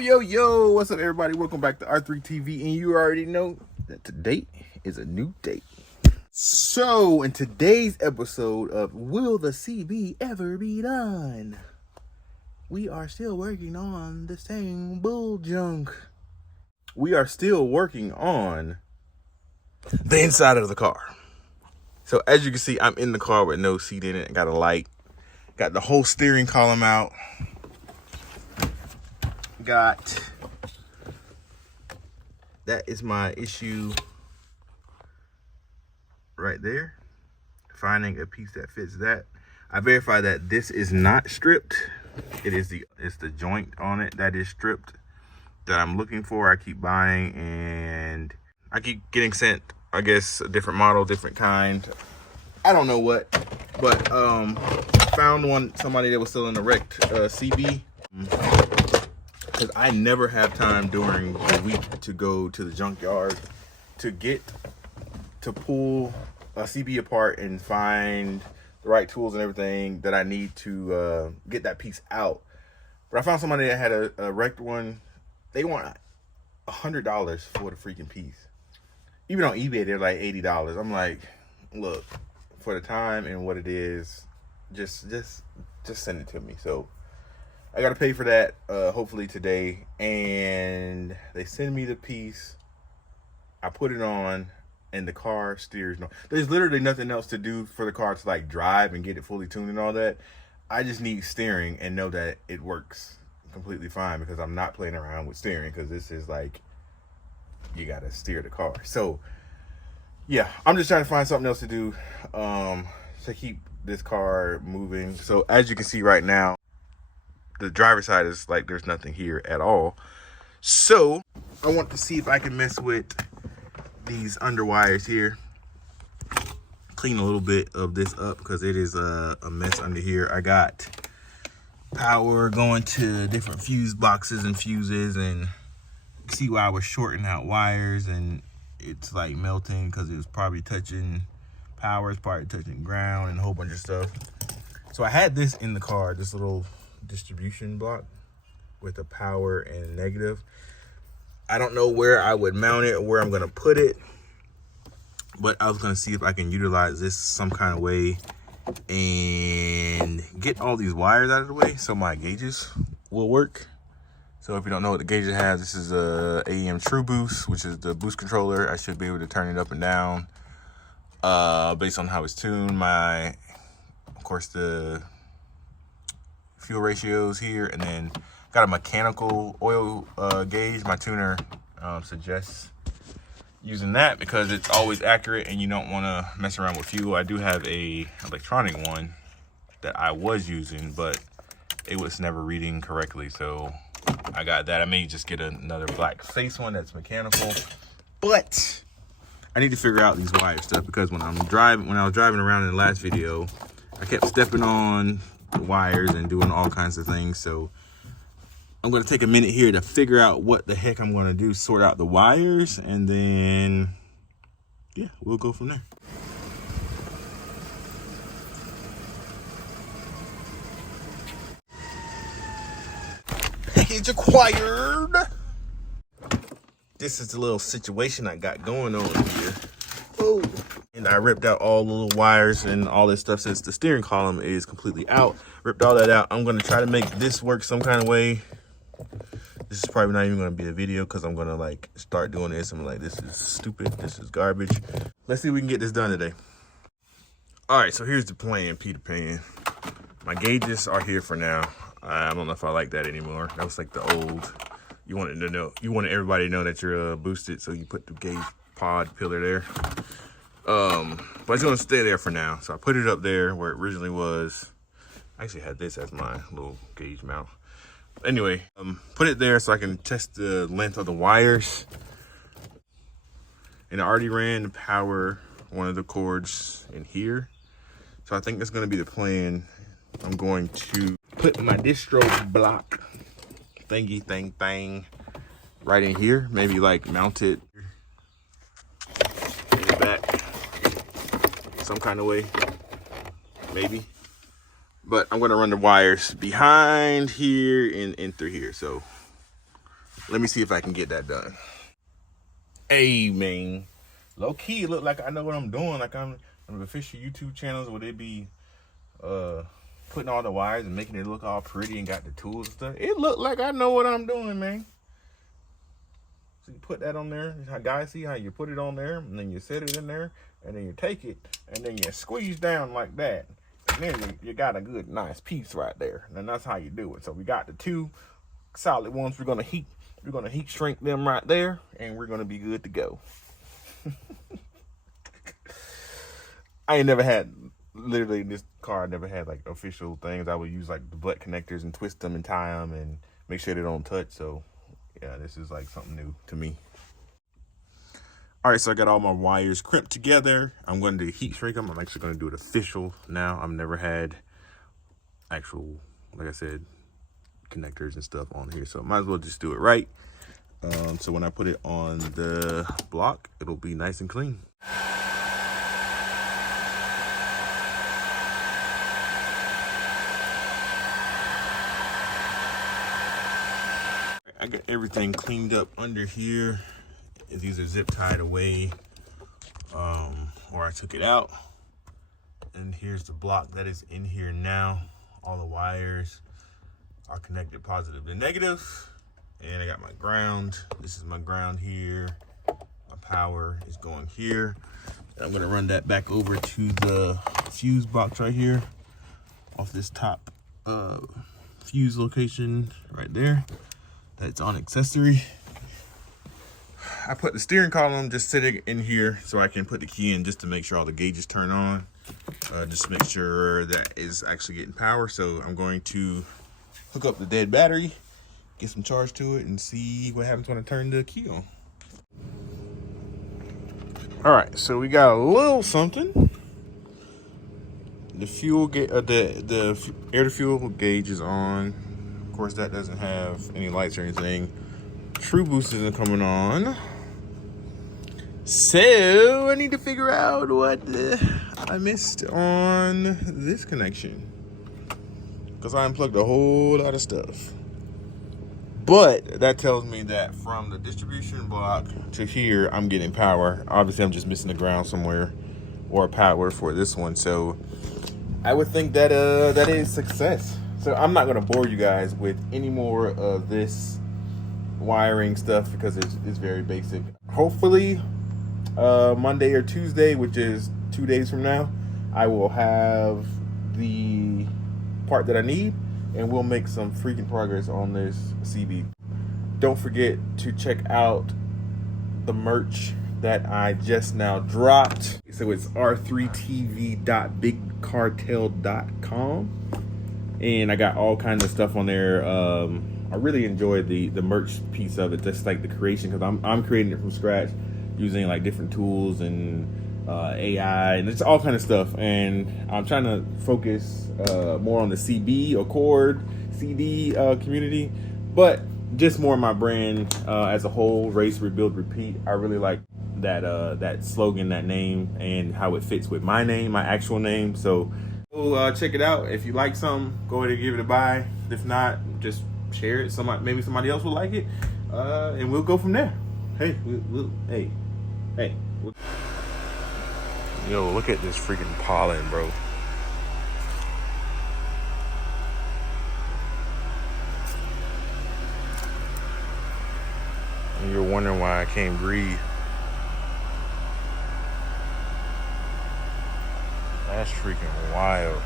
Yo, what's up everybody? Welcome back to R3 TV, and you already know that today is a new day. So in today's episode of Will the CB Ever Be Done, we are still working on the same bull junk. We are still working on the inside of the car. So as you can see, I'm in the car with no seat in it. Got a light, got the whole steering column out, that is my issue right there, finding a piece that fits that. I verified that this is not stripped. It's the joint on it that is stripped that I'm looking for. I keep buying and I keep getting sent, I guess, a different model, different kind, I don't know what, but found somebody that was still in the wrecked CB. Because I never have time during the week to go to the junkyard to pull a CB apart and find the right tools and everything that I need to get that piece out. But I found somebody that had a wrecked one. They want $100 for the freaking piece. Even on eBay, they're like $80. I'm like, look, for the time and what it is, just send it to me. So I gotta pay for that hopefully today, and they send me the piece. I put it on and the car steers. No, there's literally nothing else to do for the car to like drive and get it fully tuned and all that. I just need steering and know that it works completely fine, because I'm not playing around with steering, because this is like, you gotta steer the car. So yeah, I'm just trying to find something else to do to keep this car moving. So as you can see right now, the driver's side is like there's nothing here at all. So I want to see if I can mess with these underwires here, clean a little bit of this up because it is a mess under here. I got power going to different fuse boxes and fuses, and see why I was shorting out wires, and it's like melting because it was probably touching power, it's probably touching ground and a whole bunch of stuff. So I had this in the car, this little distribution block with a power and a negative. I don't know where I would mount it or where I'm gonna put it, but I was gonna see if I can utilize this some kind of way and get all these wires out of the way so my gauges will work. So if you don't know what the gauges have, this is a AEM True Boost, which is the boost controller. I should be able to turn it up and down based on how it's tuned. Of course, the fuel ratios here, and then got a mechanical oil gauge. My tuner suggests using that because it's always accurate and you don't want to mess around with fuel. I do have a electronic one that I was using, but it was never reading correctly, so I got that. I may just get another black face one that's mechanical, but I need to figure out these wire stuff, because when I was driving around in the last video, I kept stepping on the wires and doing all kinds of things. So I'm going to take a minute here to figure out what the heck I'm going to do, sort out the wires, and then yeah, we'll go from there. Package acquired. This is the little situation I got going on here. Oh, and I ripped out all the little wires and all this stuff since the steering column is completely out. Ripped all that out. I'm going to try to make this work some kind of way. This is probably not even going to be a video, because I'm going to like start doing this. I'm like, this is stupid. This is garbage. Let's see if we can get this done today. All right, so here's the plan, Peter Pan. My gauges are here for now. I don't know if I like that anymore. That was like the old, you wanted everybody to know that you're boosted, so you put the gauge pod pillar there. But it's gonna stay there for now. So I put it up there where it originally was. I actually had this as my little gauge mount. Anyway, put it there so I can test the length of the wires. And I already ran the power, one of the cords in here. So I think that's gonna be the plan. I'm going to put my distro block thingy thing right in here. Maybe like mount it in the back some kind of way, maybe. But I'm gonna run the wires behind here and in through here. So let me see if I can get that done. Hey, man. Low key, it look like I know what I'm doing. Like I'm on official YouTube channels where they be putting all the wires and making it look all pretty and got the tools and stuff. It look like I know what I'm doing, man. So you put that on there. Guys, see how you put it on there, and then you set it in there, and then you take it, and then you squeeze down like that. And then you got a good, nice piece right there. And that's how you do it. So we got the two solid ones. We're gonna heat shrink them right there, and we're gonna be good to go. I ain't never had, literally in this car, I never had like official things. I would use like the butt connectors and twist them and tie them and make sure they don't touch. So yeah, this is like something new to me. All right, so I got all my wires crimped together. I'm going to heat shrink them. I'm actually going to do it official now. I've never had actual, like I said, connectors and stuff on here, so I might as well just do it right. So when I put it on the block, it'll be nice and clean. I got everything cleaned up under here. These are zip tied away, or I took it out. And here's the block that is in here now. All the wires are connected positive to negative. And I got my ground. This is my ground here. My power is going here. And I'm gonna run that back over to the fuse box right here off this top fuse location right there. That's on accessory. I put the steering column just sitting in here so I can put the key in just to make sure all the gauges turn on. Just to make sure that is actually getting power. So I'm going to hook up the dead battery, get some charge to it, and see what happens when I turn the key on. All right, so we got a little something. The fuel the air to fuel gauge is on. Of course, that doesn't have any lights or anything. True boost isn't coming on. So I need to figure out what I missed on this connection, because I unplugged a whole lot of stuff. But that tells me that from the distribution block to here, I'm getting power. Obviously, I'm just missing the ground somewhere or power for this one. So I would think that that is success. So I'm not gonna bore you guys with any more of this wiring stuff because it's very basic. Hopefully Monday or Tuesday, which is 2 days from now, I will have the part that I need, and we'll make some freaking progress on this CB. Don't forget to check out the merch that I just now dropped. So it's r3tv.bigcartel.com, and I got all kinds of stuff on there. I really enjoyed the merch piece of it, just like the creation, because I'm creating it from scratch using like different tools and AI and it's all kind of stuff. And I'm trying to focus more on the CB or chord CD community, but just more my brand as a whole. Race, rebuild, repeat. I really like that slogan, that name, and how it fits with my name, my actual name. So go check it out. If you like something, go ahead and give it a buy. If not, just share it. Maybe somebody else will like it, and we'll go from there. Hey, hey. Yo, look at this freaking pollen, bro. And you're wondering why I can't breathe. That's freaking wild.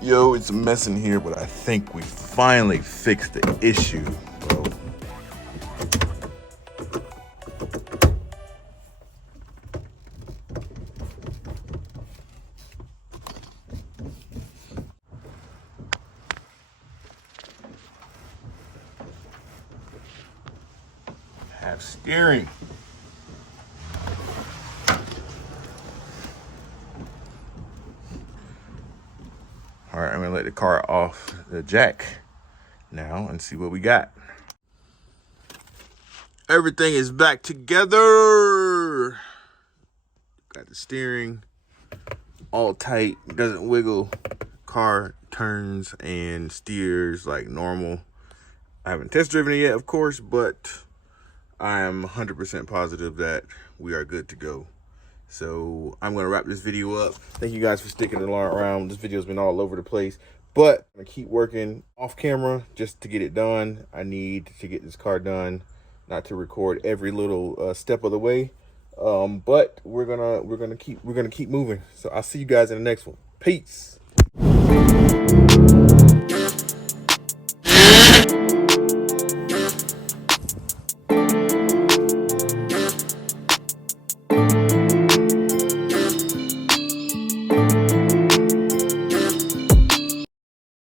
Yo, it's a mess in here, but I think we finally fixed the issue, bro. have steering. All right, I'm gonna let the car off the jack now and see what we got. Everything is back together. Got the steering all tight, doesn't wiggle. Car turns and steers like normal. I haven't test driven it yet, of course, but I am 100% positive that we are good to go. So I'm going to wrap this video up. Thank you guys for sticking around. This video's been all over the place, but I'm going to keep working off camera just to get it done. I need to get this car done, not to record every little step of the way. But we're gonna keep moving. So I'll see you guys in the next one. Peace.